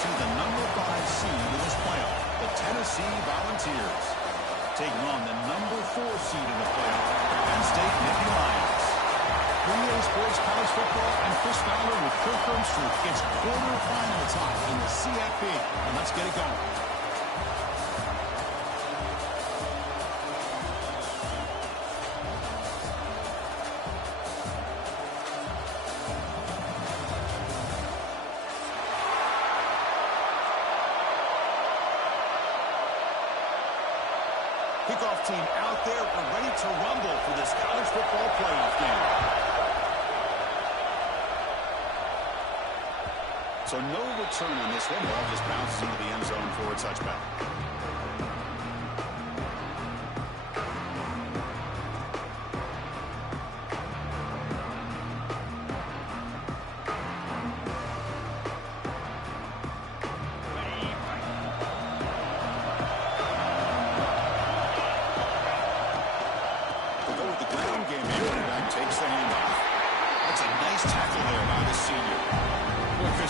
see the number 5 seed in this playoff, the Tennessee Volunteers, taking on the number 4 seed in the playoff, Penn State Nittany Lions. NBA Sports College Football and Chris Fowler with Kirk Herbstreit. It's quarterfinal time in the CFP, and let's get it going. Kickoff team out there. We're ready to rumble for this college football playoff game. So no return on this one. Ball just bounces into the end zone for a touchback.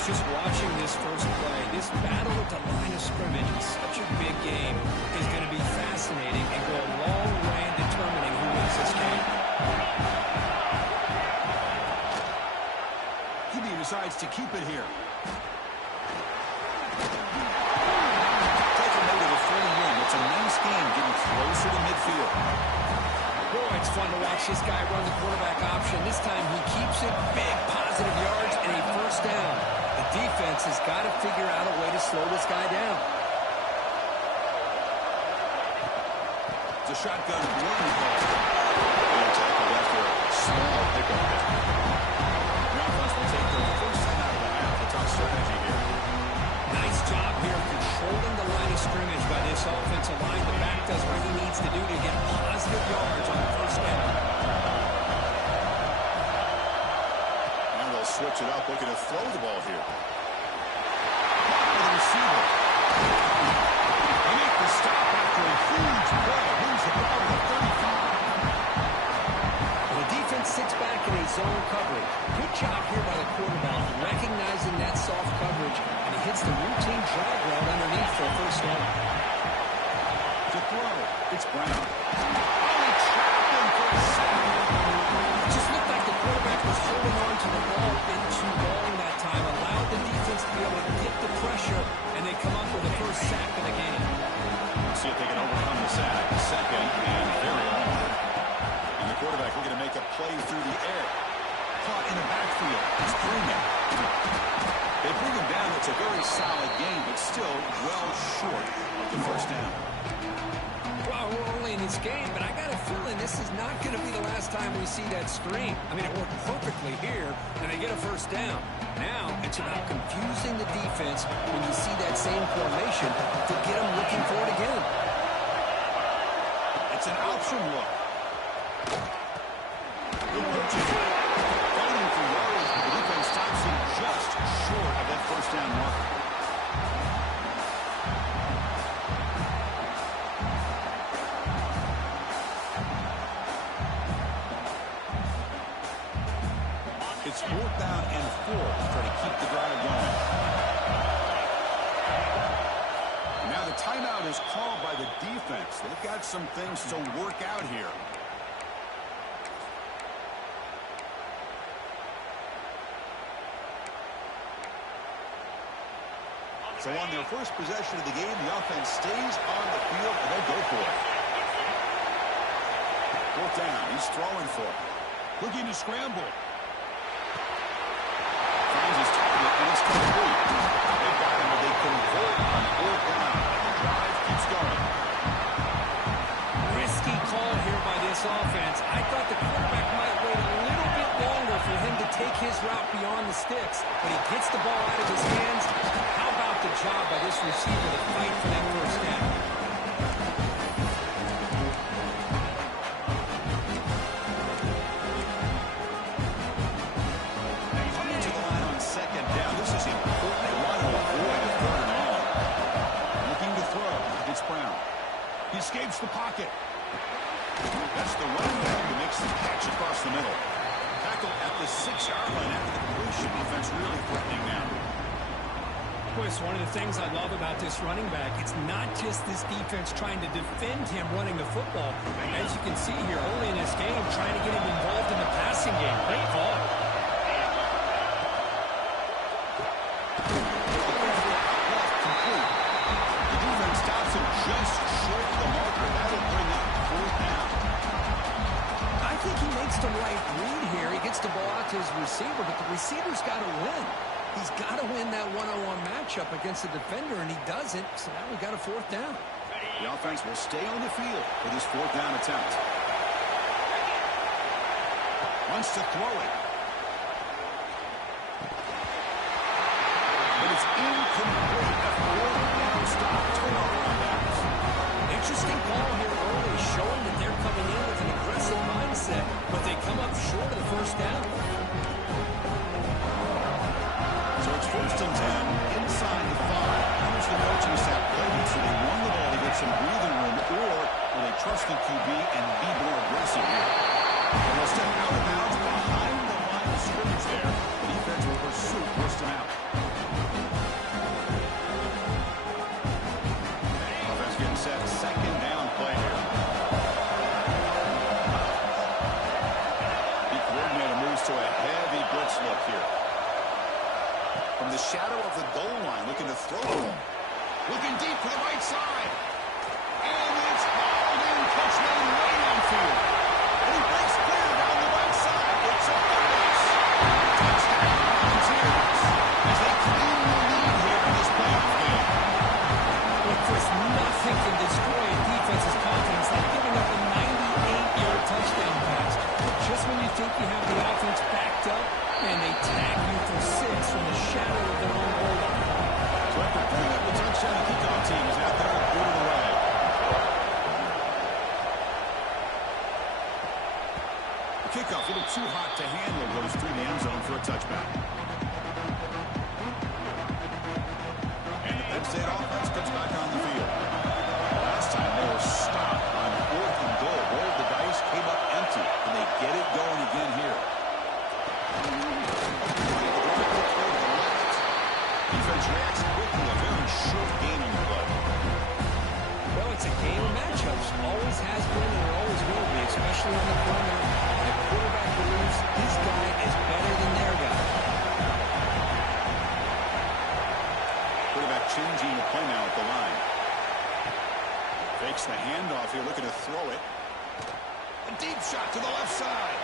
Just watching this first play, this battle at the line of scrimmage in such a big game is going to be fascinating and go a long way in determining who wins this game. He decides to keep it here. Take a note of the 41. It's a nice game getting closer to midfield. Boy, it's fun to watch this guy run the quarterback option. This time he keeps it big, positive yards, and a first down. The defense has got to figure out a way to slow this guy down. It's a shotgun run ball. And tackled after a small pickup. The offense will take their first time out of the half. A tough strategy here. Nice job here controlling the line of scrimmage by this offensive line. The back does what he needs to do to get positive yards on the first down. Switch it up, looking to throw the ball here. The receiver. They make the stop after a huge play. Lose the ball to 35. The defense sits back in a zone coverage. Good job here by the quarterback, recognizing that soft coverage, and he hits the routine drag route underneath for a first down. To throw, it's Brown. Only trapped him for a second. It just looked like the quarterback was holding on to the ball into long that time, allowed the defense to be able to get the pressure, and they come up with the first sack of the game. See if they can overcome the sack. Second and very long. And the quarterback looking to make a play through the air. Caught in the backfield. It's Freeman. They bring him down. It's a very solid game, but still well short of the first down. Well, we're early in this game, but I got a feeling this is not going to be the last time we see that screen. I mean, it worked perfectly here, and they get a first down. Now, it's about confusing the defense when you see that same formation to get them looking for it again. It's an option look. Good pitches. Fighting for yards, but the defense stops him just short of that first down marker. It's 4th down and 4 to try to keep the drive going. And now the timeout is called by the defense. They've got some things to work out here. So on their first possession of the game, the offense stays on the field, and they'll go for it. 4th down. He's throwing for it. Looking to scramble. Finds his target, and it's complete. They got him, but they convert on 4th down. The drive keeps going. Risky call here by this offense. I thought the quarterback might wait a little bit longer for him to take his route beyond the sticks, but he gets the ball out of his hands. How about the job by this receiver to fight for that first down? Coming to the line on 2nd down. This is important. They want to avoid a 3rd and long. Looking to throw. It's Brown. He escapes the pocket. That's the running back who makes the catch across the middle. Tackle at the 6-yard line after the completion. Defense really threatening now. Boy, it's one of the things I love about this running back. It's not just this defense trying to defend him running the football. As you can see here early in this game, trying to get him involved in the passing game. Great call. Complete. The defense stops him just short of the marker. That'll bring up fourth down. I think he makes the right read here. He gets the ball out to his receiver, but the receiver's got to win. He's got to win that one-on-one matchup against the defender, and he doesn't. So now we got a fourth down. The offense will stay on the field for this fourth down attempt. Wants to throw it. But it's incomplete. A fourth down stop. Turnover on downs. Interesting call here early, showing that they're coming in with an aggressive mindset, but they come up short of the first down. So it's first and 10 inside the 5. How much the coaching staff played so they won the ball to get some breathing room, or will they trust the QB and be more aggressive here? And they'll step out of bounds behind the line of scrimmage there. The defense will pursue first and out. Offense getting set. Second down play here. The coordinator moves to a heavy blitz look here. From the shadow of the goal line, looking to throw the ball. Looking deep to the right side. And it's hauled in. Catch made way downfield. And he breaks clear down the right side. It's a race. Touchdown, Volunteers. As they claim the lead here in this playoff game. Look, Chris, nothing can destroy a defense's confidence like giving up a 98-yard touchdown pass. Just when you think you have the offense backed up, and they tag you for 6 from the shadow of their own goal line. So after putting up the touchdown, the kickoff team is out there to put it away. The kickoff a little too hot to handle, goes through the end zone for a touchback. And the Penn State offense comes back on the field. Last time they were stopped on fourth and goal. Rolled the dice, came up empty, and they get it going again here. Defense reacts quickly, a very short game in play. Well, it's a game of matchups. Always has been and it always will be, especially on the perimeter. The quarterback believes his guy is better than their guy. Quarterback changing the play now at the line. Fakes the handoff here, looking to throw it. A deep shot to the left side.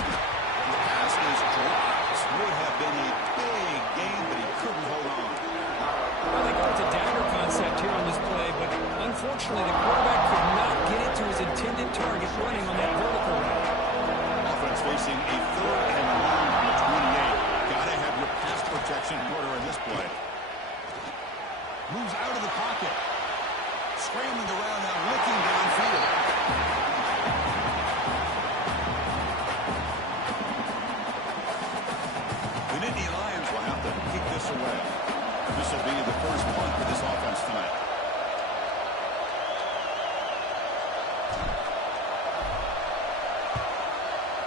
The pass is dropped. Would have been a big game, but he couldn't hold on. Well, they go with the dagger concept here on this play, but unfortunately the quarterback could not get it to his intended target running on that vertical route. Offense facing a third and long from the 28. Gotta have your pass protection in order in this play. Moves out of the pocket. Scrambling around now, looking downfield. The Nittany Lions will have to kick this away. This will be the first punt for this offense tonight.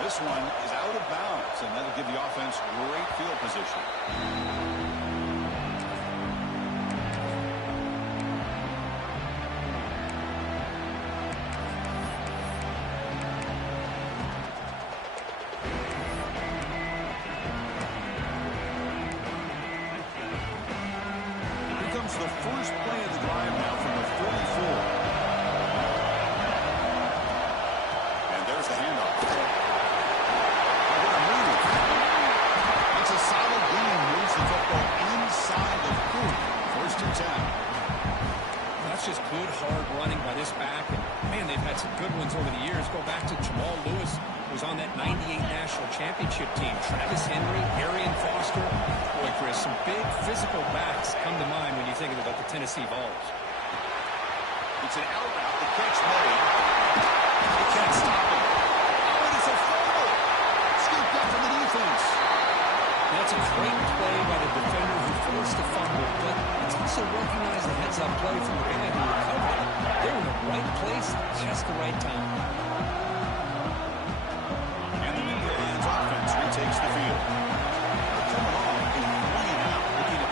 This one is out of bounds, and that'll give the offense great field position. The first play of the drive now from the 44. And there's the handoff. What a move. It's a solid game. Moves the football inside the 40. First and 10. That's just good, hard running by this back. And, man, they've had some good ones over the years. Go back to Jamal Lewis, who was on that 98 National Championship team. Travis Henry, Arian Foster. Boy, Chris, some big physical backs come to mind when you think about the Tennessee Vols. It's an out route. The catch made. They can't stop him. Oh, and it's a fumble. Scooped up from the defense. That's a great play by the defender who forced the fumble, but it's also recognized the heads-up play from the guy who recovered it. They're in the right place at just the right time. And the New Orleans offense retakes the field. They're coming off a 3-and-out, looking to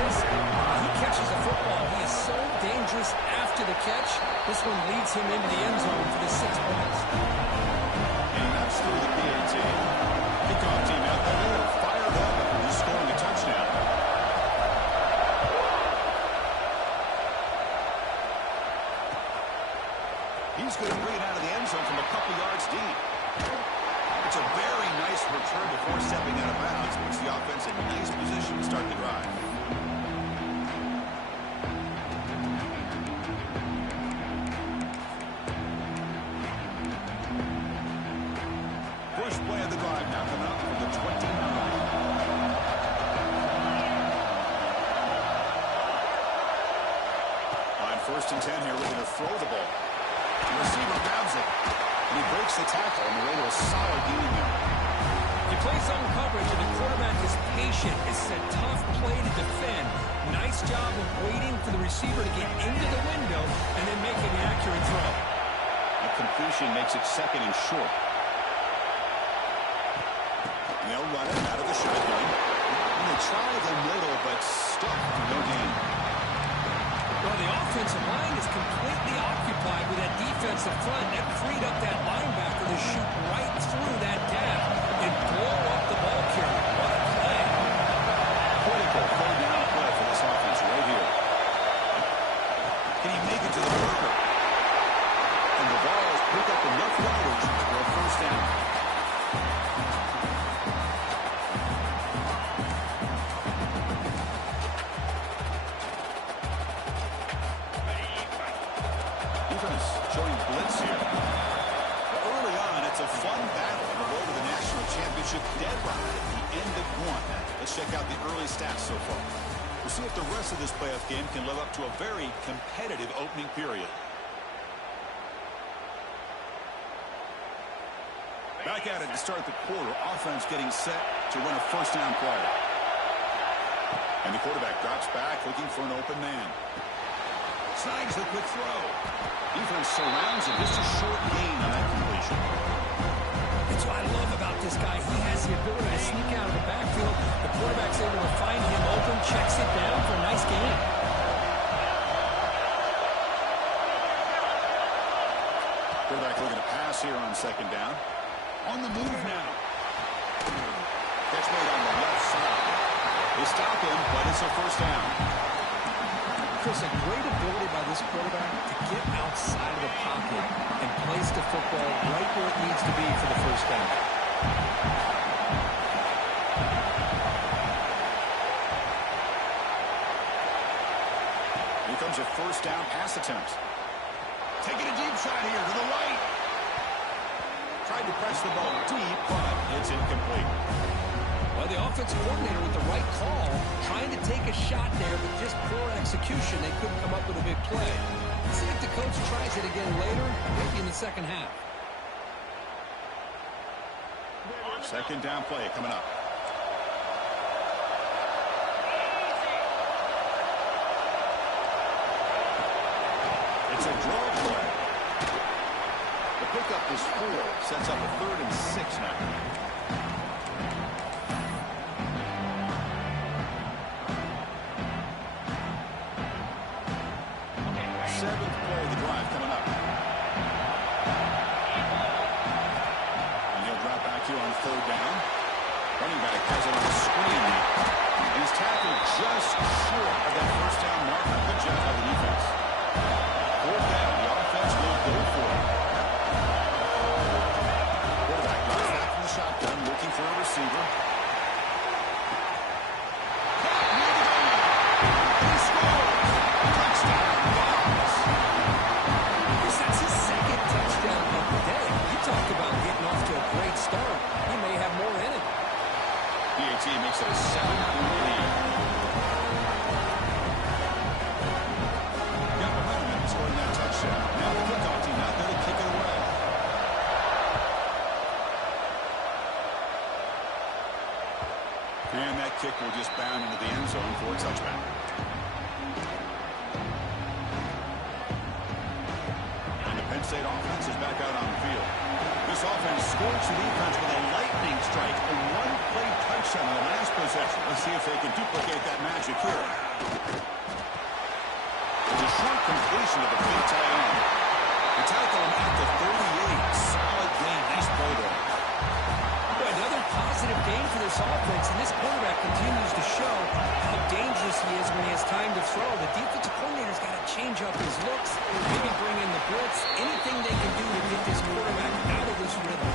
this. He catches the football. He is so dangerous after the catch. This one leads him into the end zone for the 6 points. And that's through the PAT. Kickoff team out there. They're fired up. Just scoring a touchdown. He's going to bring it out of the end zone from a couple yards deep. It's a very nice return before stepping out of bounds. Puts the offense in nice position to start the drive. First play of the drive now coming up from the 29. On 1st and 10 here, we're going to throw the ball. The receiver grabs it, and he breaks the tackle on the way to a solid gain there. He plays zone coverage, and the quarterback is patient. It's a tough play to defend. Nice job of waiting for the receiver to get into the window and then making an accurate throw. A completion makes it 2nd and short. And they'll run it out of the shotgun. And they try the middle, but stuck for no gain. Well, the offensive line is completely occupied with that defensive front. That freed up that linebacker to shoot right through that gap and blow up the ball carrier. What a play. Critical 3rd down play for this offense right here. Can he make it to the burger? And the Vols pick up enough yardage for a 1st down. Showing blitz here. But early on, it's a fun battle on the road to the national championship. Dead right at the end of 1. Let's check out the early stats so far. We'll see if the rest of this playoff game can live up to a very competitive opening period. Back at it to start the quarter. Offense getting set to run a 1st down play. And the quarterback drops back looking for an open man. Snags the quick throw. Defense surrounds him. Just a short gain on that completion. That's what I love about this guy. He has the ability to sneak out of the backfield. The quarterback's able to find him open, checks it down for a nice gain. Quarterback looking to pass here on 2nd down. On the move now. Catch made on the left side. They stop him, but it's a 1st down. Chris, a great ability by this quarterback to get outside of the pocket and place the football right where it needs to be for the 1st down. Here comes a 1st down pass attempt. Taking a deep shot here to the right. Tried to press the ball deep, but it's incomplete. Well, the offensive coordinator with the right call, trying to take a shot there, but just poor execution. They couldn't come up with a big play. Let's see if the coach tries it again later, maybe in the 2nd half. 2nd down play coming up. It's a draw play. The pickup is 4. Sets up a 3rd and 6 now. 7th play of the drive coming up. And he'll drop back here on 3rd down. Running back has it on the screen now. And he's tackled just short of that 1st down marker. Good job by the defense. 4th down. The offense will go for it. Quarterback drops back from the shotgun, looking for a receiver. He scores! Touchdown! That's his 2nd touchdown of the day. You talk about getting off to a great start. He may have more in it. PAT makes it a 7-point lead. Got behind him and scoring that touchdown. Now the kickoff team out there to kick it away. And that kick will just bound into the end zone for a touchback. Penn State offense is back out on the field. This offense scorched the defense with a lightning strike, a 1-play touchdown on the last possession. Let's see if they can duplicate that magic here. It's a short completion of the big tight end. The tackle him at the 38. Solid gain. Nice play there. Another positive gain for this offense, and this quarterback continues to show how dangerous he is when he has time to throw. The defensive coordinator's got to change up his looks, maybe bring in the blitz, anything they can do to get this quarterback out of this rhythm.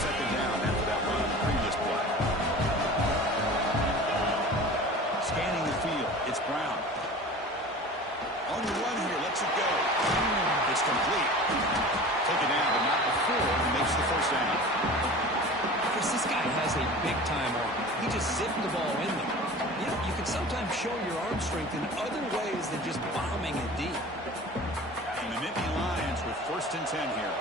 Second down after that run on the previous play. Scanning the field, it's Brown. On the run here, lets it go. It's complete. Take it down, but not before he makes the first down. Chris, this guy has a big-time arm. He just zipped the ball in there. You know, you can sometimes show your arm strength in other ways than just bombing it deep. And the Nittany Lions with 1st and 10 here.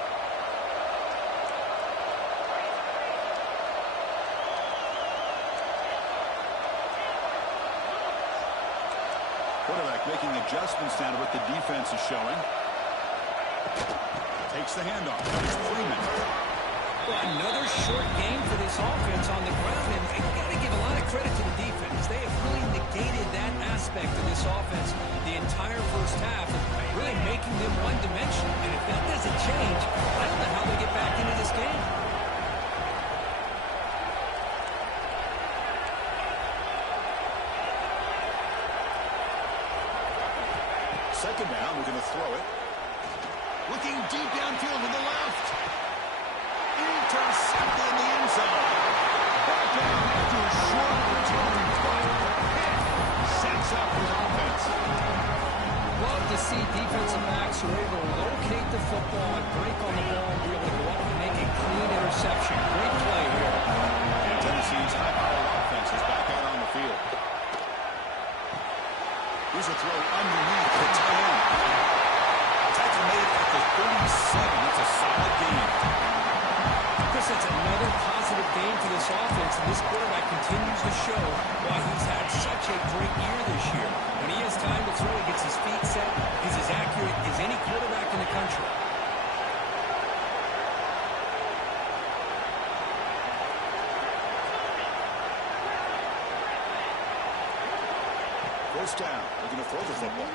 Quarterback making adjustments down to what the defense is showing. Takes the handoff. It's Freeman. Well, another short game for this offense on the ground, and you got to give a lot of credit to the defense. They have really negated that aspect of this offense the entire first half, really making them one-dimensional. And if that doesn't change, I don't know how they get back into this game. Second down, we're going to throw it. Looking deep downfield to the left. Intercepted in the end zone. Brought down after a short return. Sets up his offense. Love to see defensive backs who are able to locate the football and break on the ball and be able to go up and make a clean interception. Great play here. And Tennessee's high-powered offense is back out on the field. Here's a throw underneath the tight end. Tackle made at the 37. It's a solid game. Chris, it's another positive game for this offense, and this quarterback continues to show why he's had such a great year this year. When he has time to throw, he gets his feet set. He's as accurate as any quarterback in the country. First down. They're going to throw the football.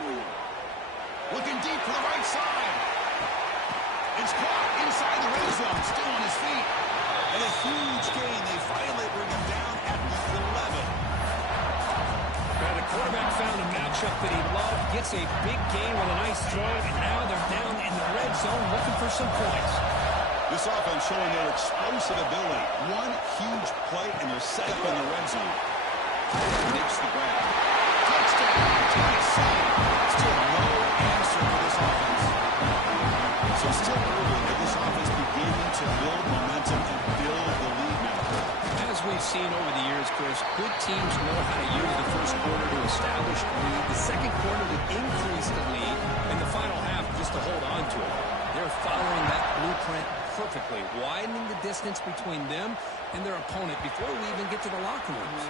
Looking deep for the right side. It's caught inside the red zone. Still on his feet. And a huge gain. They finally bring him down at the 11. Well, the quarterback found a matchup that he loved. Gets a big gain with a nice throw. And now they're down in the red zone looking for some points. This offense showing their explosive ability. One huge play and they're set up in the red zone. Makes the grab. Touchdown, Tennessee. Still no answer for this offense. So still early, but this offense beginning to build momentum and build the lead now. As we've seen over the years, Chris, good teams know how to use the first quarter to establish the lead, the second quarter to increase the lead, and the final half just to hold on to it. They're following that blueprint perfectly, widening the distance between them and their opponent before we even get to the locker rooms.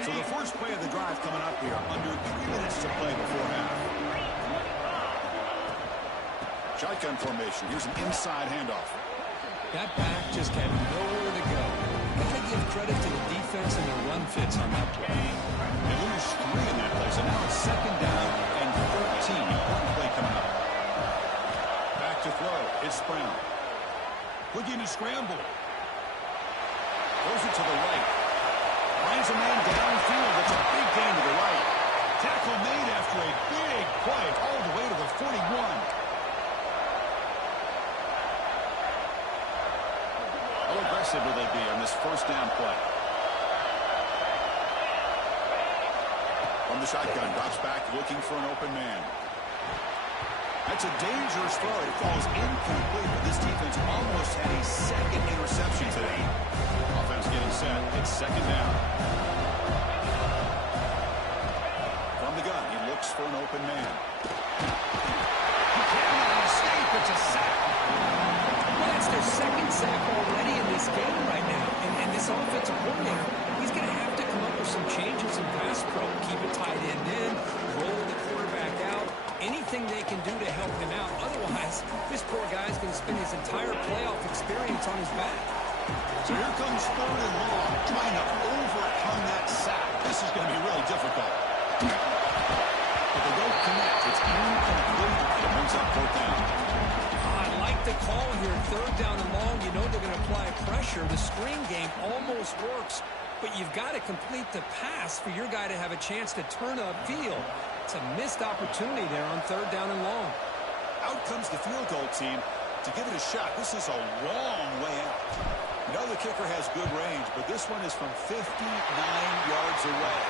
So the first play of the drive coming up here, under 3 minutes to play before half. Shotgun formation. Here's an inside handoff. That back just had nowhere to go. Got to give credit to the defense and their run fits on that play. They lose 3 in that play, so now it's second down and 13. Important play coming up. Back to throw. It's Brown. Looking to scramble. Throws it to the right. Finds a man downfield. It's a big gain to the right. Tackle made after a big play all the way to the 41. How aggressive will they be on this first down play? From the shotgun, drops back looking for an open man. That's a dangerous throw. It falls incomplete, but this defense almost had a second interception today. Offense getting set. It's second down. From the gun, he looks for an open man. He cannot escape. It's a sack. Well, that's their second sack already in this game right now. And this offensive coordinator, he's going to have to come up with some changes in pass pro. Keep a tight end in, roll the quarterback out. spent his entire playoff experience on his back. So here comes 3rd and long, trying to overcome that sack. This is going to be really difficult. But they don't connect. It's incomplete. It brings up 4th down. I like the call here. 3rd down and long. You know they're going to apply pressure. The screen game almost works, but you've got to complete the pass for your guy to have a chance to turn upfield. It's a missed opportunity there on 3rd down and long. Out comes the field goal team to give it a shot. This is a long way out. You know the kicker has good range, but this one is from 59 yards away.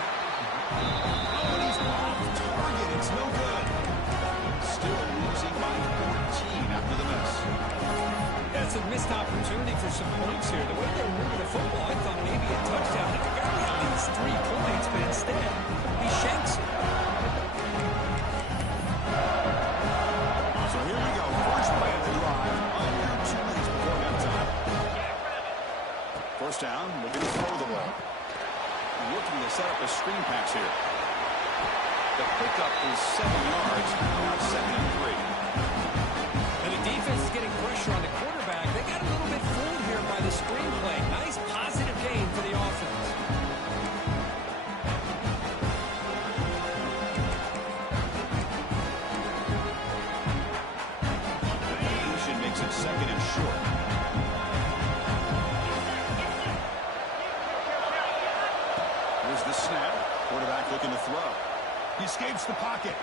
Oh, and he's off target. It's no good. Still losing by 14 after the miss. That's a missed opportunity for some points here. The way they're moving the football, I thought maybe a touchdown. They barely on these 3 points, but instead, he shanks it. So here we go. First play of the drive. Under 2 minutes before halftime. First down. Looking to throw the ball. Looking to set up a screen pass here. The pickup is 7 yards. Now 2nd and 3. And the defense is getting pressure on the quarterback. They got a little bit fooled here by the screen play. Nice positive gain for the offense. Fusion makes it 2nd and short. Here's the snap. Quarterback looking to throw. He escapes the pocket.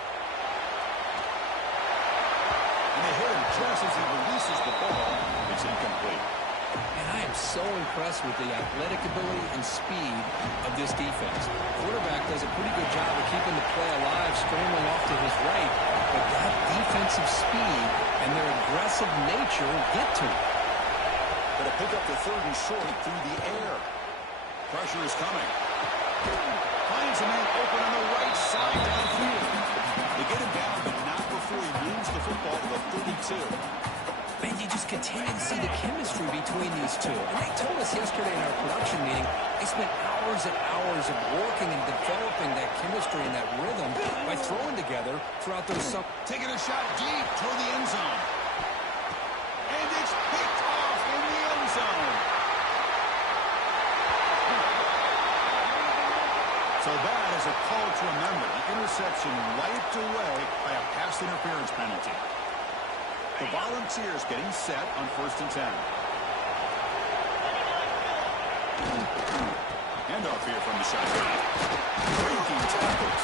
And they hit him just as he releases the ball. It's incomplete. And I am so impressed with the athletic ability and speed of this defense. Quarterback does a pretty good job of keeping the play alive, scrambling off to his right. But that defensive speed and their aggressive nature get to him. But a pick up the 3rd and short through the air. Pressure is coming. Finds a man open on the right side downfield. They get him down, but not before he moves the football to the 32. Man, you just continue to see the chemistry between these two. And they told us yesterday in our production meeting, they spent hours and hours of working and developing that chemistry and that rhythm by throwing together throughout those summers. Taking a shot deep toward the end zone. And it's picked off in the end zone. So that is a call to remember. The interception wiped away by a pass interference penalty. The Volunteers getting set on 1st and 10. Handoff here from the shotgun. Breaking tackles.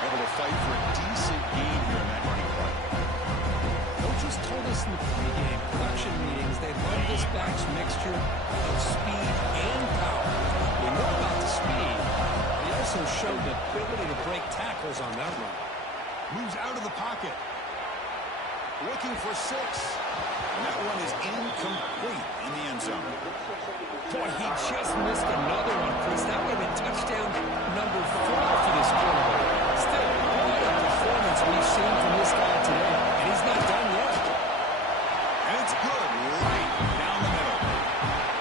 Able to fight for a decent gain here in that running play. Coaches told us in the pregame production meetings they love this back's mixture of speed and power. We know about the speed. He also showed the ability to break tackles on that run. Moves out of the pocket. Looking for 6. And that one is incomplete in the end zone. Boy, he just missed another one, Chris. That would have been touchdown number 4 for this quarterback. Still, what a performance we've seen from this guy today. And he's not done yet. And it's good right down the middle.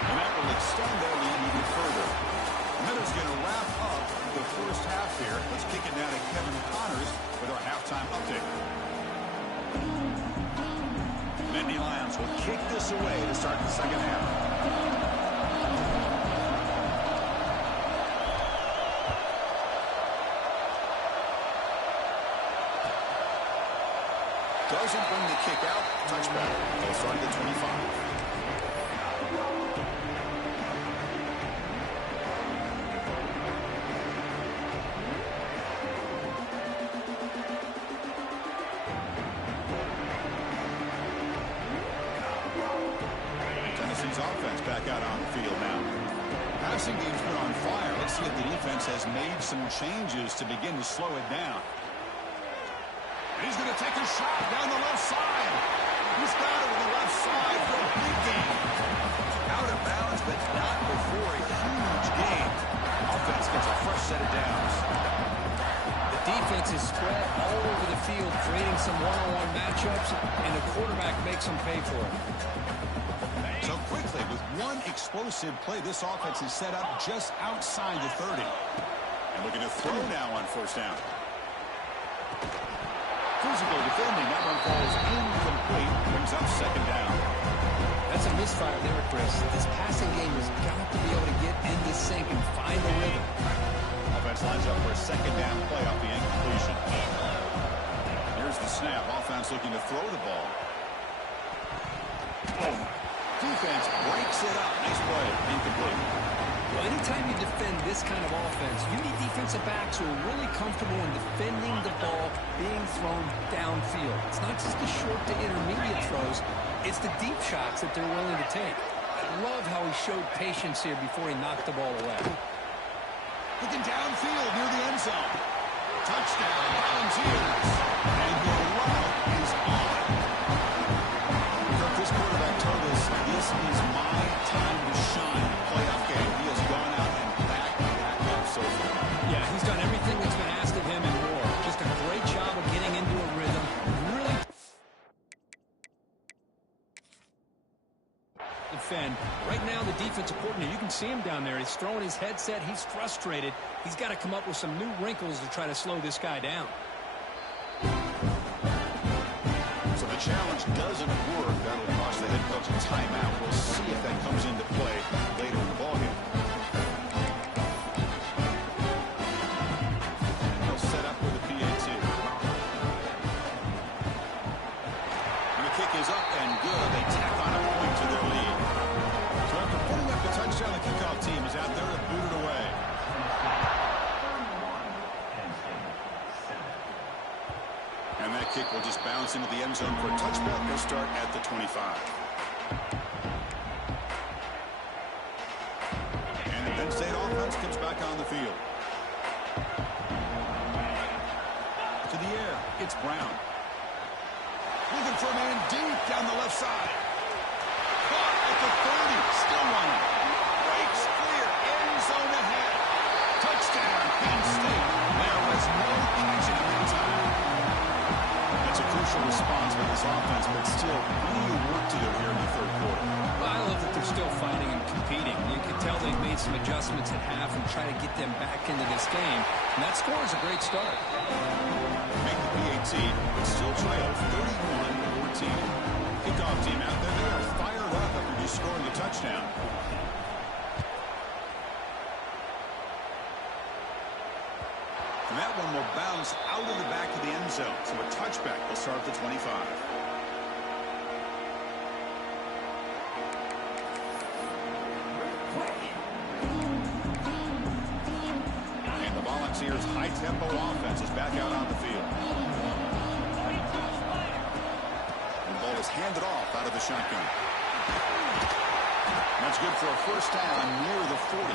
And that will extend their lead even further. The Minnows going to wrap up the first half here. Let's kick it down to Kevin Connors with our halftime update. Nittany Lions will kick this away to start the second half. Doesn't bring the kick out. Touchback. They'll start at the 25. Tennessee's offense back out on the field now. Passing game's been on fire. Let's see if the defense has made some changes to begin to slow it down. He's going to take a shot down the left side. He's got it on the left side for a big gain. Out of bounds, but not before a huge gain. Offense gets a fresh set of downs. The defense is spread all over the field, creating some one-on-one matchups, and the quarterback makes them pay for it. So quickly, with one explosive play, this offense is set up just outside the 30. And looking to throw now on 1st down. Physical defending. That one falls incomplete. Brings up second down. That's a misfire there, Chris. This passing game has got to be able to get into sync and find a rhythm. Offense lines up for a second down play off the incompletion. Here's the snap. Offense looking to throw the ball. Defense breaks it up. Nice play. Incomplete. Well, anytime you defend this kind of offense, you need defensive backs who are really comfortable in defending the ball being thrown downfield. It's not just the short to intermediate throws. It's the deep shots that they're willing to take. I love how he showed patience here before he knocked the ball away. Looking downfield near the end zone. Touchdown, Volunteers. And the route is on. This quarterback told us this is my time to shine. Playoff game. He has gone out and backed up so far. Yeah, he's done everything that's been asked of him and more. Just a great job of getting into a rhythm. Really defend. Right now, the defensive coordinator, you can see him down there. He's throwing his headset. He's frustrated. He's got to come up with some new wrinkles to try to slow this guy down. So the challenge doesn't work. That'll cost the head coach a timeout. We'll see if that comes into play later in the ballgame. And they'll set up with a PAT. And the kick is up and good. They tack on a point to their lead. So after putting up the touchdown, the kickoff team is out there to boot it away. And that kick will just bounce into the end zone for a touchback. They'll start at the 25. And the Penn State offense comes back on the field. To the air, it's Brown. Looking for a man deep down the left side. Caught at the 30, still running. Breaks clear, end zone ahead. Touchdown, Penn State. There was no catching him in time. That's a crucial response by this offense, but still plenty of work to do here in the third quarter. Well, I love that they're still fighting and competing. You can tell they've made some adjustments at half and try to get them back into this game. And that score is a great start. Make the PAT, but still trail 31-14. Kickoff team out there. They are fired up after just scoring a touchdown. And that one will bounce out of the back of the end zone. So a touchback will start at the 25. And the Volunteers' high-tempo offense is back out on the field. And the ball is handed off out of the shotgun. That's good for a first down near the 40.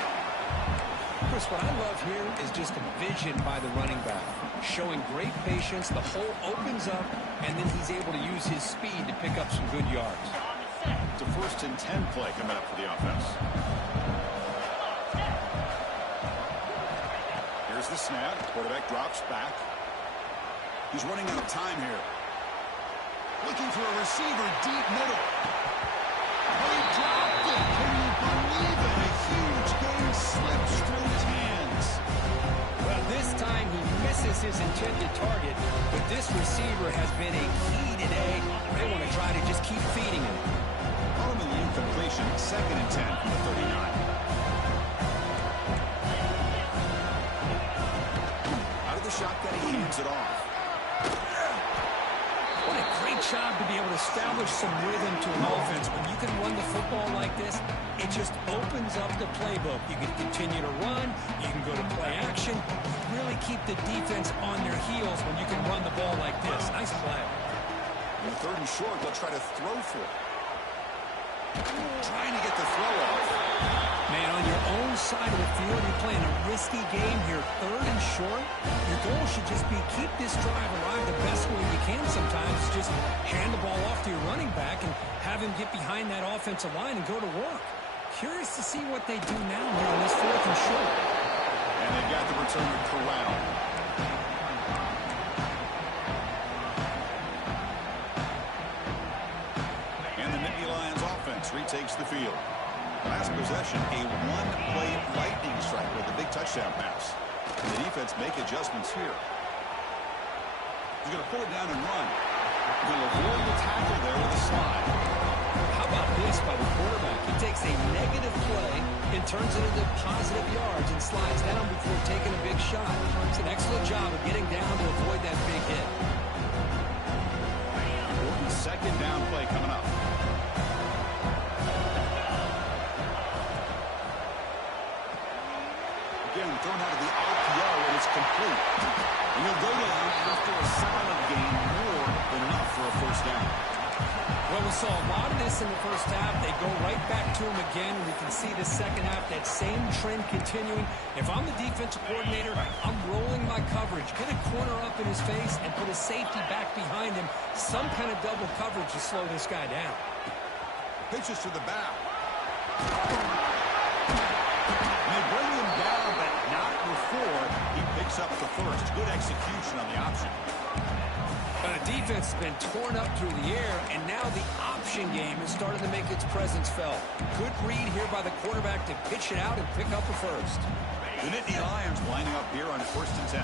Chris, what I love here is just a vision by the running back, showing great patience. The hole opens up, and then he's able to use his speed to pick up some good yards. It's a 1st and 10 play coming up for the offense. Here's the snap. Quarterback drops back. He's running out of time here. Looking for a receiver deep middle. He dropped it. Can you believe it? A huge game slips through his hands. Well, this time he misses his intended target, but this receiver has been a key today. They want to try to just keep feeding him. Ultimately incompletion, 2nd and 10 from the 39. Out of the shotgun, he hands it off. What a great job to be able to establish some rhythm to an offense. When you can run the football like this, it just opens up the playbook. You can continue to run. You can go to play action. You really keep the defense on their heels when you can run the ball like this. Nice play. In the 3rd and short, they'll try to throw for it. Trying to get the throw off. Man, on your own side of the field, you're playing a risky game here. 3rd and short. Your goal should just be keep this drive alive the best way you can sometimes. Just hand the ball off to your running back and have him get behind that offensive line and go to work. Curious to see what they do now here on this 4th and short. And they've got the return of Corral. And the Nittany Lions offense retakes the field. Last possession, a one-play lightning strike with a big touchdown pass. And the defense make adjustments here. He's going to pull it down and run. He's going to avoid the tackle there with a slide. How about this by the quarterback? He takes a negative play and turns it into positive yards and slides down before taking a big shot. It's an excellent job of getting down to avoid that big hit. Important second down play coming up. Again, thrown out of the RPO, and it's complete. And he'll go down after a solid gain, more than enough for a first down. Well, we saw a lot of this in the first half. They go right back to him again, and we can see the second half, that same trend continuing. If I'm the defensive coordinator, I'm rolling my coverage. Get a corner up in his face and put a safety back behind him. Some kind of double coverage to slow this guy down. Pitches to the back. They bring him down, but not before he picks up the first. Good execution on the option. But the defense has been torn up through the air, and now the option game is starting to make its presence felt. Good read here by the quarterback to pitch it out and pick up a first. The Nittany Lions lining up here on 1st and 10.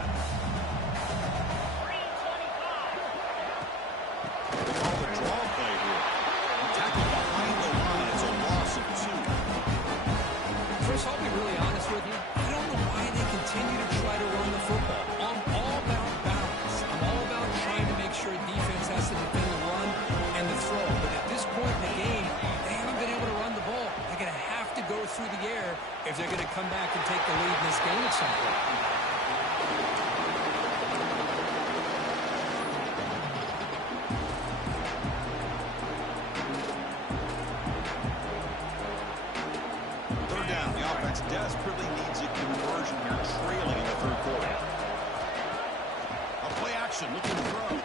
They call the draw play here. Tackle behind the line. It's a loss of 2. Chris, I'll be really honest with you. I don't know why they continue to try to run the football. I'm all about balance. I'm all about trying to make sure defense has to defend the run and the throw. But at this point in the game, they haven't been able to run the ball. They're going to have to go through the air if they're going to come back and take the lead in this game at some point. Third down. The offense desperately needs a conversion here, trailing in the third quarter. A play action, looking to throw.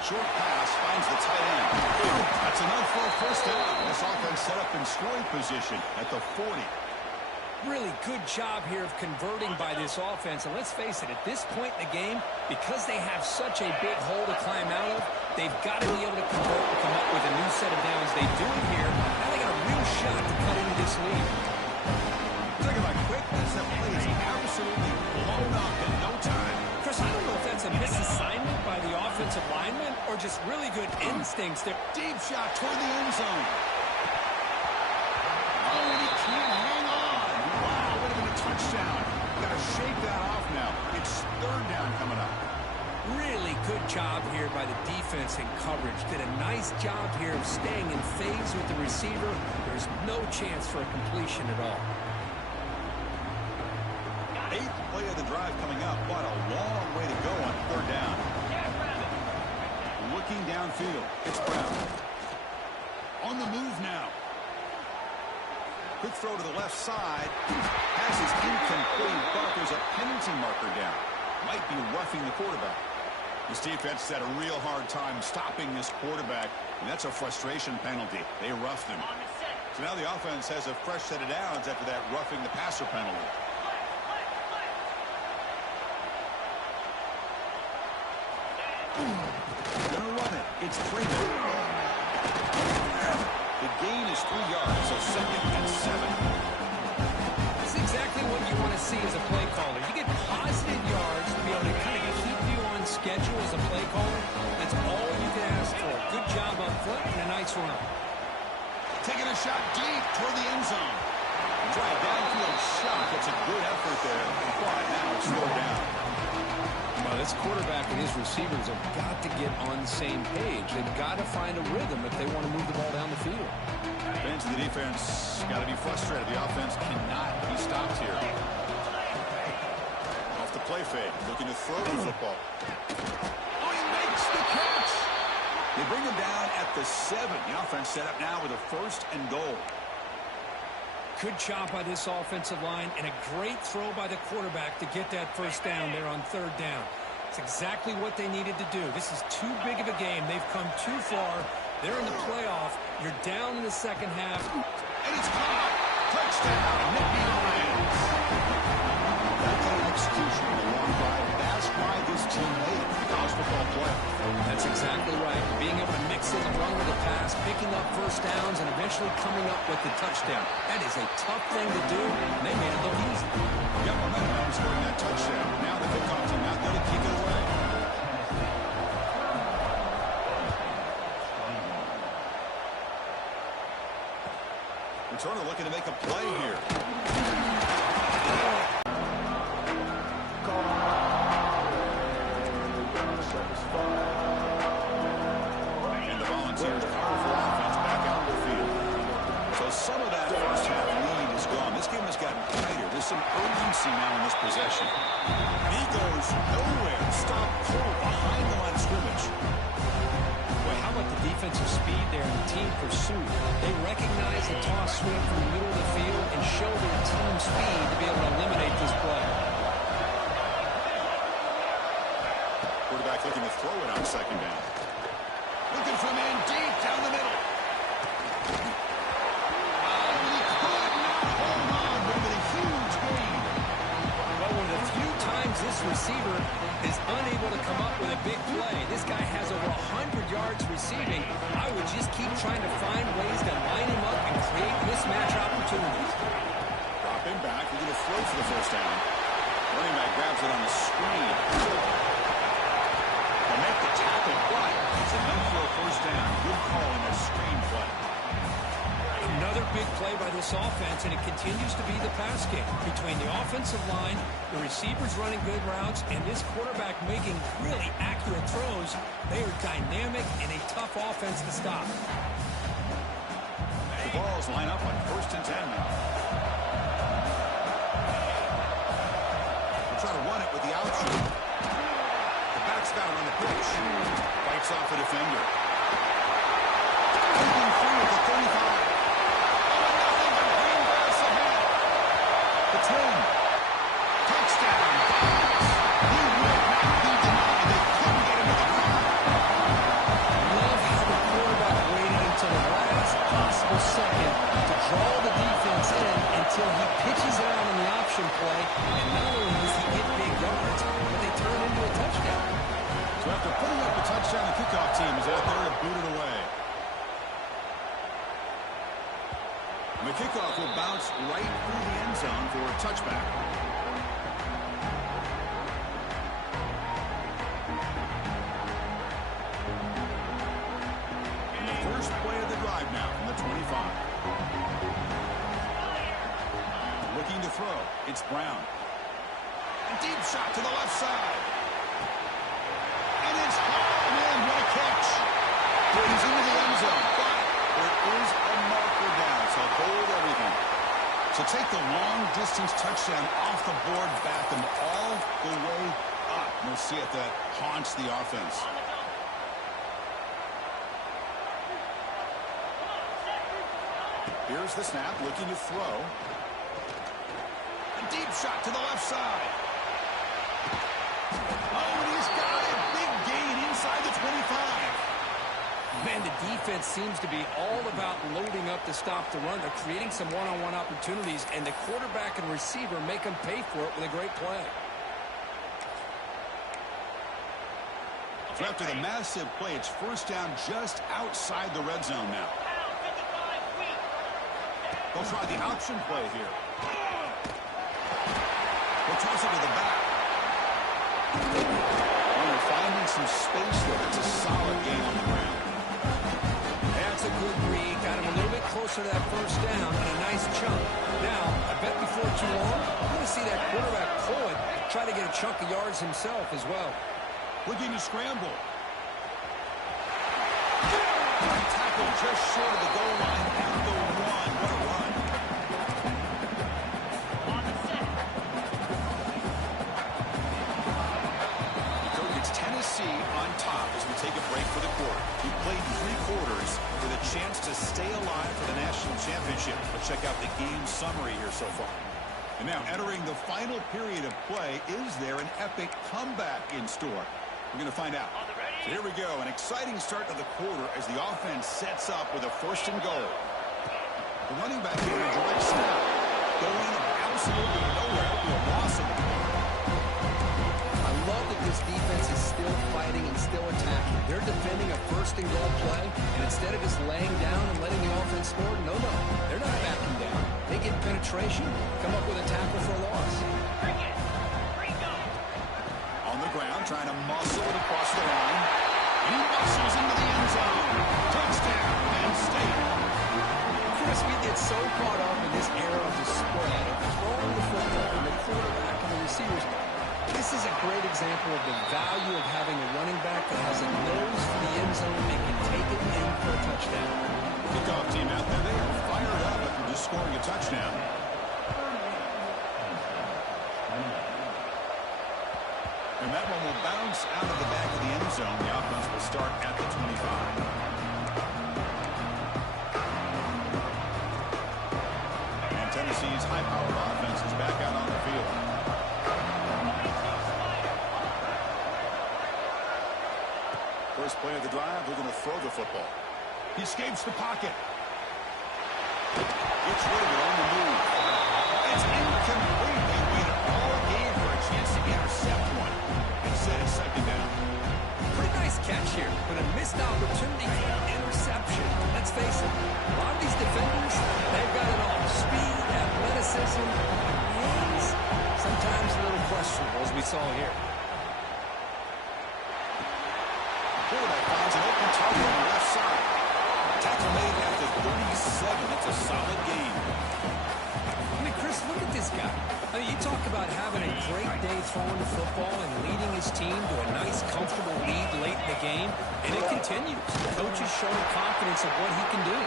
Short pass finds the tight end. That's enough for a first down. This offense set up in scoring position at the 40. Really good job here of converting by this offense. And let's face it, at this point in the game, because they have such a big hole to climb out of, they've got to be able to convert and come up with a new set of downs. They do it here. Now they got a real shot to cut into this lead. Talking about quickness, that play is absolutely blown up in no time. Chris, I don't know if that's a misassignment by the offensive lineman or just really good instincts there. Deep shot toward the end zone. Oh, and he can't hang on. Wow, would have been a touchdown. Got to shake that off now. It's third down coming up. Really good job here by the defense in coverage. Did a nice job here of staying in phase with the receiver. There's no chance for a completion at all. 8th play of the drive coming up, but a long way to go on third down. Looking downfield, it's Brown. On the move now. Quick throw to the left side. Pass is incomplete, but there's a penalty marker down. Might be roughing the quarterback. This defense had a real hard time stopping this quarterback, and that's a frustration penalty. They roughed him. So now the offense has a fresh set of downs after that roughing the passer penalty. Gonna run it. It's Freeman. The gain is 3 yards, so 2nd and 7. That's exactly what you want to see as a play caller. You get positive yards to be able to kind of keep you on schedule as a play caller. That's all you can ask for. Good job up front and a nice run. Taking a shot deep toward the end zone. Try a downfield shot. That's a good effort there, but now it's slowed down. Well, this quarterback and his receivers have got to get on the same page. They've got to find a rhythm if they want to move the ball down the field. Fans of the defense got to be frustrated. The offense cannot be stopped here. Off the play fake, looking to throw the football. Oh, he makes the catch. They bring him down at the 7. The offense set up now with a 1st and goal. Good job by this offensive line and a great throw by the quarterback to get that first down there on third down. It's exactly what they needed to do. This is too big of a game. They've come too far. They're in the playoff. You're down in the second half. And it's caught. Touchdown, Nittany Lions. That's an execution of the long drive. That's why this team made the college football playoff. That's exactly right. Being able to mix in the run with the pass, picking up first downs, and eventually coming up with the touchdown. That is a tough thing to do, and they made it look easy. Got momentum after scoring that touchdown. Now the kickoff team out there to kick it away. Returner looking to make a play here. And the Volunteers' powerful offense back out in the field. So some of that first half lead is gone. This game has gotten tighter. There's some urgency now in this possession. He goes nowhere. Stop cold behind the line of scrimmage. Boy, how about the defensive speed there in the team pursuit? They recognize the toss sweep from the middle of the field and show their team speed to be able to eliminate this play. Quarterback looking to throw it on second down. Looking from in deep down the middle. Oh, and he could not hold on with a huge gain. Well, one of the few times this receiver is unable to come up with a big play. This guy has over 100 yards receiving. I would just keep trying to find ways to line him up and create mismatch opportunities. Drop him back. We're going to throw for the first down. Running back grabs it on the screen. To make the tackle, but it's enough for a first down. Good call in a screen play. Another big play by this offense, and it continues to be the pass game. Between the offensive line, the receivers running good routes, and this quarterback making really accurate throws, they are dynamic and a tough offense to stop. The balls line up on 1st and 10 now. We'll try to run it with the option. The back's got it on the pitch. Fights off the defender. Breaking free at the 35. The 10. Touchdown. He would not be denied. They couldn't get him to the ground. Love how the quarterback waited until the last possible second to draw the defense in until he pitches it out in the option play. And not only does he get big yards, but they turn into a touchdown. So after putting up a touchdown, the kickoff team is out there to boot it away. And the kickoff will bounce right through the end zone for a touchback. And the first play of the drive now from the 25. Looking to throw. It's Brown. A deep shot to the left side. And it's hard, man. What a catch. He's into the end zone, but there is a marker down, so hold everything. So take the long-distance touchdown off the board, bat them all the way up. We'll see if that haunts the offense. Here's the snap, looking to throw. A deep shot to the left side. Oh, and he's got it. Big gain inside the 25. Man, the defense seems to be all about loading up to stop the run. They're creating some one-on-one opportunities, and the quarterback and receiver make them pay for it with a great play. So after the massive play, it's first down just outside the red zone now. They'll try the option play here. They'll toss it to the back. And they're finding some space there. It's a solid game on the ground. That's a good read. Got him a little bit closer to that first down and a nice chunk. Now, I bet before too long, we're going to see that quarterback pull it, try to get a chunk of yards himself as well. Looking to scramble. Tackle just short of the goal line at the 1. What a run. The coach gets Tennessee on top as we take a break for the quarter. We played 3 quarters with a chance to stay alive for the national championship. Let's check out the game summary here so far. And now entering the final period of play, is there an epic comeback in store? We're going to find out. So here we go, an exciting start to the quarter as the offense sets up with a 1st and goal. The running back here in a direct snap, going absolutely nowhere to a loss of the ball. I love the this defense is still fighting and still attacking. They're defending a first-and-goal play, and instead of just laying down and letting the offense score, no, they're not backing down. They get penetration, come up with a tackle for a loss. On the ground, trying to muscle it across the line. He muscles into the end zone. Touchdown, Penn State. Chris, we get so caught up in this era of the spread, of throwing the football and the quarterback and the receivers. This is a great example of the value of having a running back that has a nose for the end zone and can take it in for a touchdown. Kickoff team out there, they are fired up after just scoring a touchdown. And that one will bounce out of the back of the end zone. The offense will start at the 25. Tennessee's high-powered offense is back out on the field. First play of the drive, they're going to throw the football. He escapes the pocket. Gets rid of it on the move. It's incomplete. They waited all game for a chance to intercept one. Instead, it's second down. Pretty nice catch here, but a missed opportunity for an interception. Let's face it, a lot of these defenders, they've got it all. Speed, athleticism, hands, sometimes a little questionable, as we saw here. Quarterback finds an open target on the left side. Tackle made at the 37. That's a solid gain. I mean, Chris, look at this guy. I mean, you talk about having a great day throwing the football and leading his team to a nice, comfortable lead late in the game, and it continues. The coach is showing confidence of what he can do.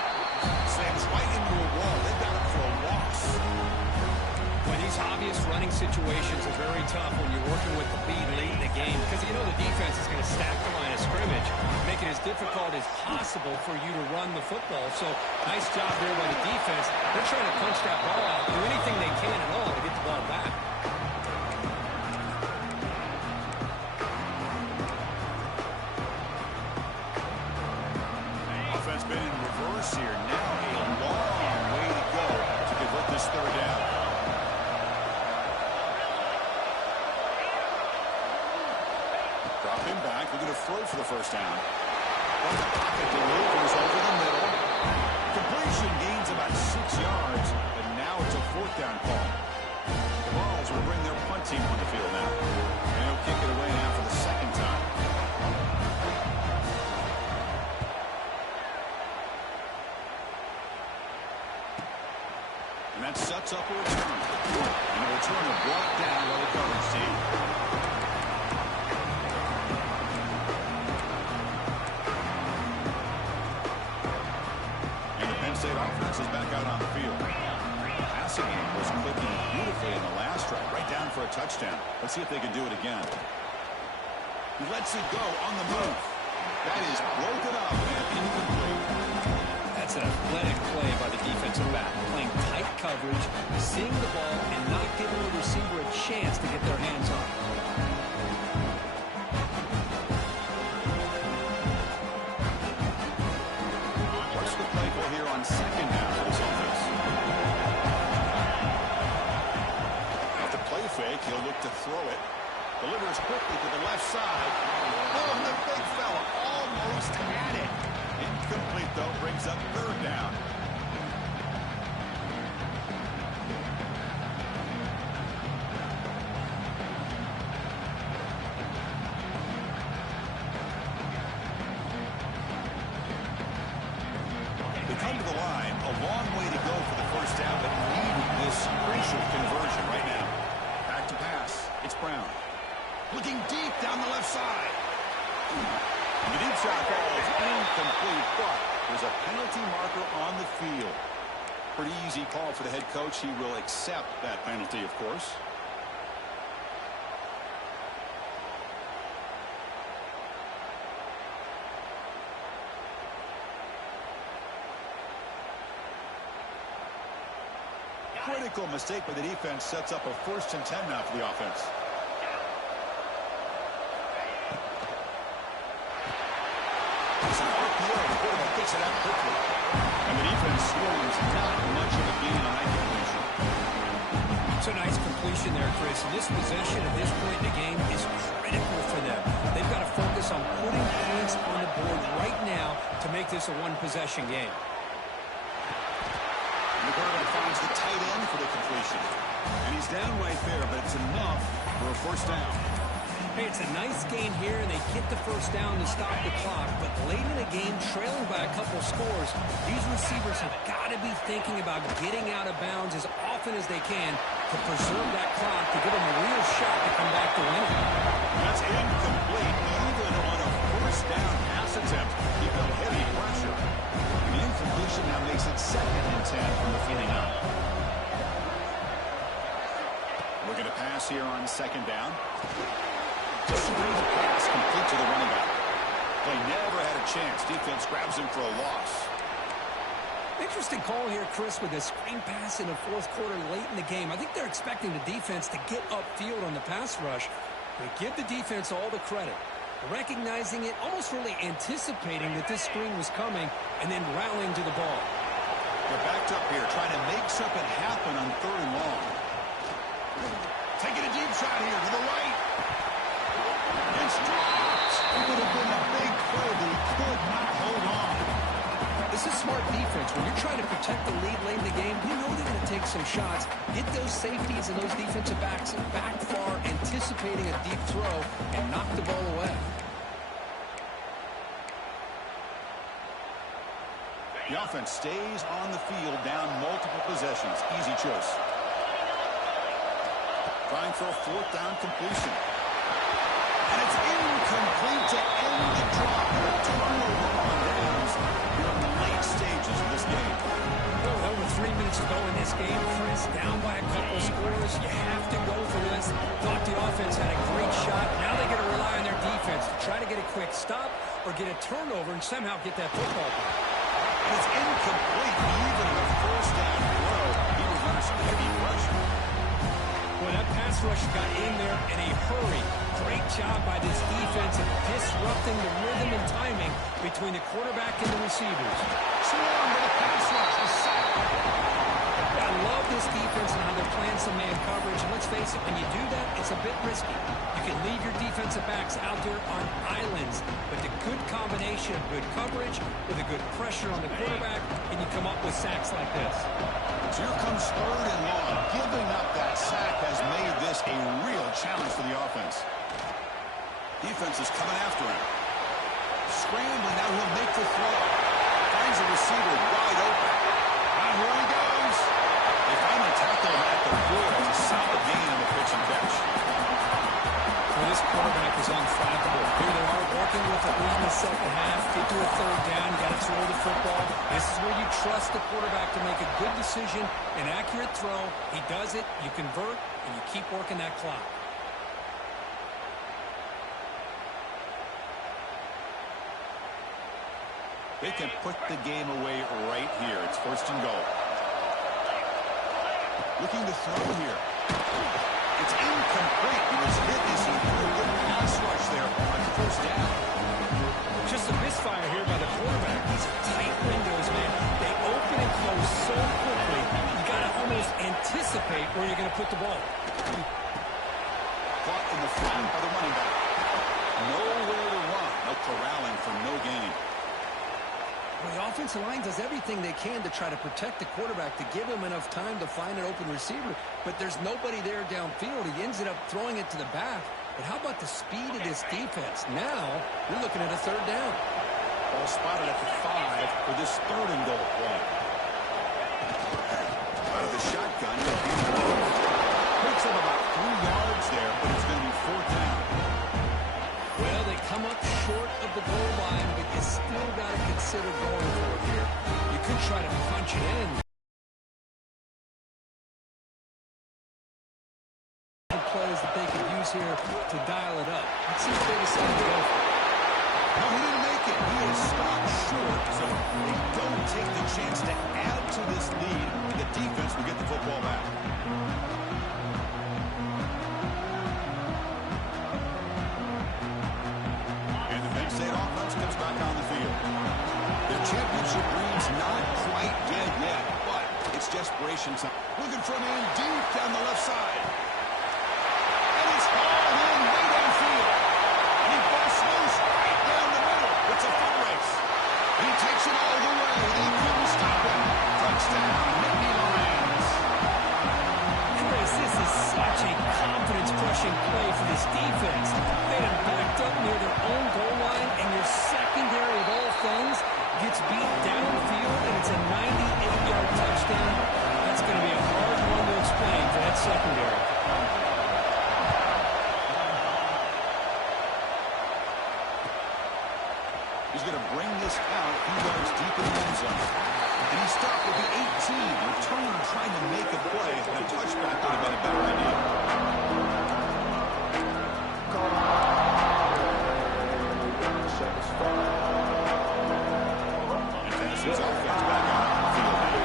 Slams right into a wall. They've got him for a loss. Well, these obvious running situations are very tough when you're working with the lead late in the game because you know the defense is going to stack the line of scrimmage, make it as difficult as possible for you to run the football. So, nice job there by the defense. They're trying to punch that ball out, do anything they can at all to get the ball back. Offense been in reverse here. Now a long way to go to convert this third down. Drop him back. We're going to throw for the first down. From the pocket, delivers over the middle. Completion gains about 6 yards, but now it's a fourth down call. The Vols will bring their punt team on the field now. And he'll kick it away now for the second time. And that sets up a return. And the return is brought down by the coverage team. And the Penn State offense is back out on the field. The passing game was clicking beautifully in the last drive, right down for a touchdown. Let's see if they can do it again. He lets it go on the move. That is broken up and incomplete. That's an athletic play by the defensive back, playing tight coverage, seeing the ball, and not giving the receiver a chance to get their hands on it. What's the play for here on second down for this offense? Off the play fake, he'll look to throw it. Delivers quickly to the left side. Oh, the big fella almost had it. Incomplete, though, brings up third down. They come to the line, a long way to go for the first down, but needing this crucial conversion right now. Back to pass. It's Brown. Looking deep down the left side. The deep shot falls incomplete, but there's a penalty marker on the field. Pretty easy call for the head coach. He will accept that penalty, of course. Critical mistake by the defense sets up a 1st and 10 now for the offense. It's an RPO. The quarterback gets it out quickly. And the defense scores not much of a gain on that completion. It's a nice completion there, Chris. And this possession at this point in the game is critical focus on putting points on the board right now to make this a one-possession game. And the quarterback finds the tight end for the completion. And he's down right there, but it's enough for a first down. Hey, it's a nice game here, and they get the first down to stop the clock. But late in the game, trailing by a couple scores, these receivers have got to be thinking about getting out of bounds as often as they can to preserve that clock, to give them a real shot to come back to win it. That's incomplete. Even on a first down pass attempt, he felt heavy pressure. The incompletion now makes it 2nd and 10 from the 49. Looking to pass here on 2nd down. Screens a pass complete to the running back. They never had a chance. Defense grabs him for a loss. Interesting call here, Chris, with a screen pass in the 4th quarter late in the game. I think they're expecting the defense to get upfield on the pass rush. They give the defense all the credit, recognizing it, almost really anticipating that this screen was coming, and then rallying to the ball. They're backed up here, trying to make something happen on 3rd and long. Taking a deep shot here to the right. It's dropped. It would have been a big play, but he could not hold on. This is smart defense. When you're trying to protect the lead late in the game, you know they're going to take some shots, get those safeties and those defensive backs back far, anticipating a deep throw, and knock the ball away. The offense stays on the field, down multiple possessions. Easy choice. Trying for a 4th down completion. And it's incomplete to end the drive. Turnover on downs here in the late stages of this game. Well, over 3 minutes to go in this game, Chris, down by a couple scores. You have to go for this. Thought the offense had a great shot. Now they got to rely on their defense to try to get a quick stop or get a turnover and somehow get that football back. And it's incomplete. Even on a 1st down throw, he was under some heavy pressure. Well, that pass rush got in there in a hurry. Great job by this defense of disrupting the rhythm and timing between the quarterback and the receivers. Swarm with a pass rush. A sack. I love this defense and how they're playing some man coverage. And let's face it, when you do that, it's a bit risky. You can leave your defensive backs out there on islands, but the good combination of good coverage with a good pressure on the quarterback, and you come up with sacks like this. So here comes 3rd and long. Giving up that sack has made this a real challenge for the offense. Defense is coming after him. Scrambling, now he'll make the throw. Finds a receiver wide open. And here he goes. They finally tackle him at the 4. It's a solid gain on the pitch and catch. Well, this quarterback is unflappable. Here they are working with the lead in the 2nd half. Get to a 3rd down, got to throw the football. This is where you trust the quarterback to make a good decision, an accurate throw. He does it, you convert, and you keep working that clock. They can put the game away right here. It's 1st and goal. Looking to throw here. It's incomplete. He was hit as he threw a good pass rush there on 1st down. Just a misfire here by the quarterback. These tight windows, man. They open and close so quickly, you got to almost anticipate where you're going to put the ball. Caught in the flat by the running back. Nowhere to run. No corralling for no gain. Well, the offensive line does everything they can to try to protect the quarterback, to give him enough time to find an open receiver, but there's nobody there downfield. He ends up throwing it to the back. But how about the speed of this defense? Now, you're looking at a 3rd down. Ball spotted at the 5 for this 3rd and goal play. Out of the shotgun, picks up about 3 yards there, but it's going to be 4th down. Well, they come up short of the goal line, but you still got to consider going for it here. You could try to punch it in. Plays that they could use here to dial it up. Let's see if they decide to go for it. No, he didn't make it. He is stopped short, so they don't take the chance to add to this lead, and the defense will get the football back. And the Penn State offense comes back on the field. Their championship dream's not quite dead yet, but it's desperation time. Looking for a man deep down the left side. And it's hauled in way downfield. And he busts loose. trying to make a play, and a touchback would have been a better idea. And Tennessee's offense back out on the field now.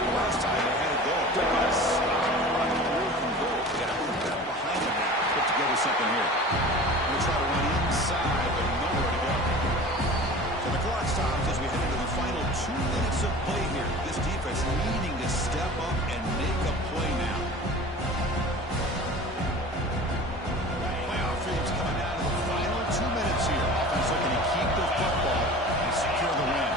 The last time they had a goal, took a stop on the fourth and goal. They got to put that behind them now. Put together something here. Going to try to run inside, but nowhere to go. So the clock stops as we head into the final 2 minutes of play here. This defense needing to step up and make a play now. Playoff fields coming down to the final 2 minutes here. Offense looking to keep the football and secure the win.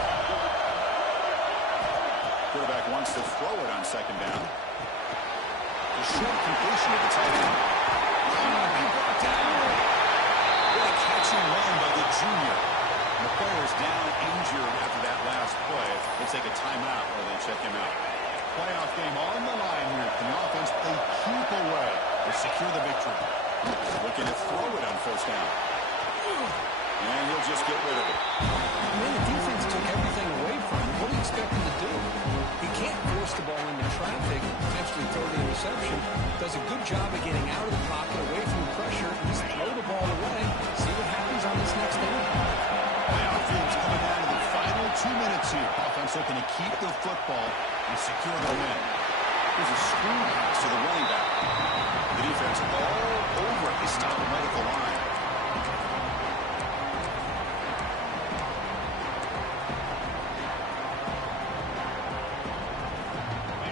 Quarterback wants to throw it on second down. The short completion of the tight end. Be brought down. What a catching run by the junior. The player is down injured after that last play. They take a timeout or they check him out. Playoff game on the line here. Can the offense play keep away to secure the victory? Looking to throw it on first down. And he'll just get rid of it. Man, the defense took everything away from him. What do you expect him to do? He can't force the ball into traffic, potentially throw the interception. Does a good job of getting out of the pocket, away from the pressure, and just throw the ball away. See what happens on this next down. Playoff fields coming down to the final 2 minutes here. Offense looking to keep the football and secure the win. There's a screen pass to the running back. The defense all over it. They stop him right at the line.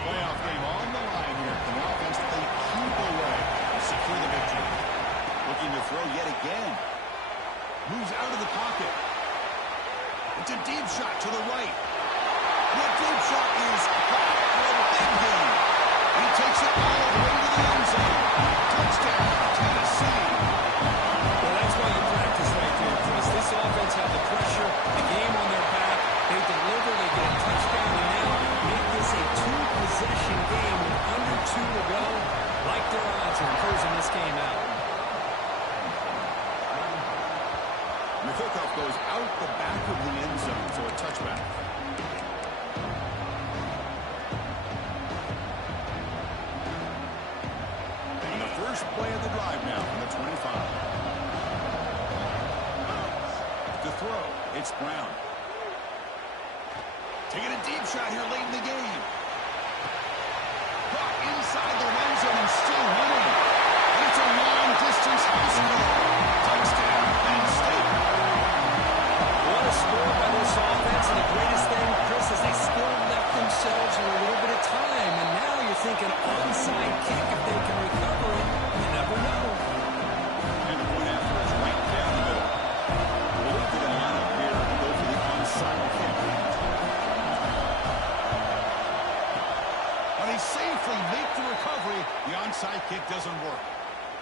Playoff game on the line here. Can the offense play keep away and secure the victory? Looking to throw yet again. Moves out of the pocket. It's a deep shot to the right. That deep shot is caught for a big game. And he takes it all the way to the end zone. Touchdown, Tennessee. Well, that's why you practice right there, Chris. This offense had the pressure, the game on their back. They deliver, they get a touchdown, and now make this a two-possession game with under 2 to go. Like their odds are closing this game out. And the kickoff goes out the back of the end zone, so a touchback. And the first play of the drive now from the 25. To throw, it's Brown. Taking a deep shot here late in the game. Caught inside the red zone and still winning. And it's a long-distance house run. Touchdown, Penn State. What a score by this offense, and the greatest thing, Chris, is they still left themselves with a little bit of time, and now you're thinking onside kick if they can recover it. You never know. And the point after is right down the middle. We'll look to the lineup here and go for the onside kick. When they safely make the recovery, the onside kick doesn't work.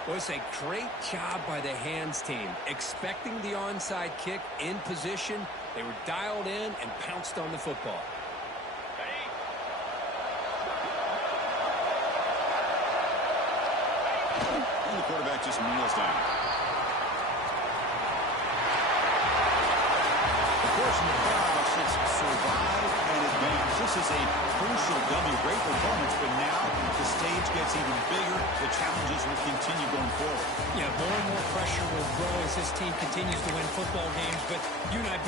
Well, it's a great job by the hands team. Expecting the onside kick in position, they were dialed in and pounced on the football. And the quarterback just kneels down. Of course, in the playoffs, it's survive and advance. This is a crucial W. Great performance, but now the stage gets even bigger. The challenges will continue going forward. Yeah, more and more pressure will grow as this team continues to win football games, but you and I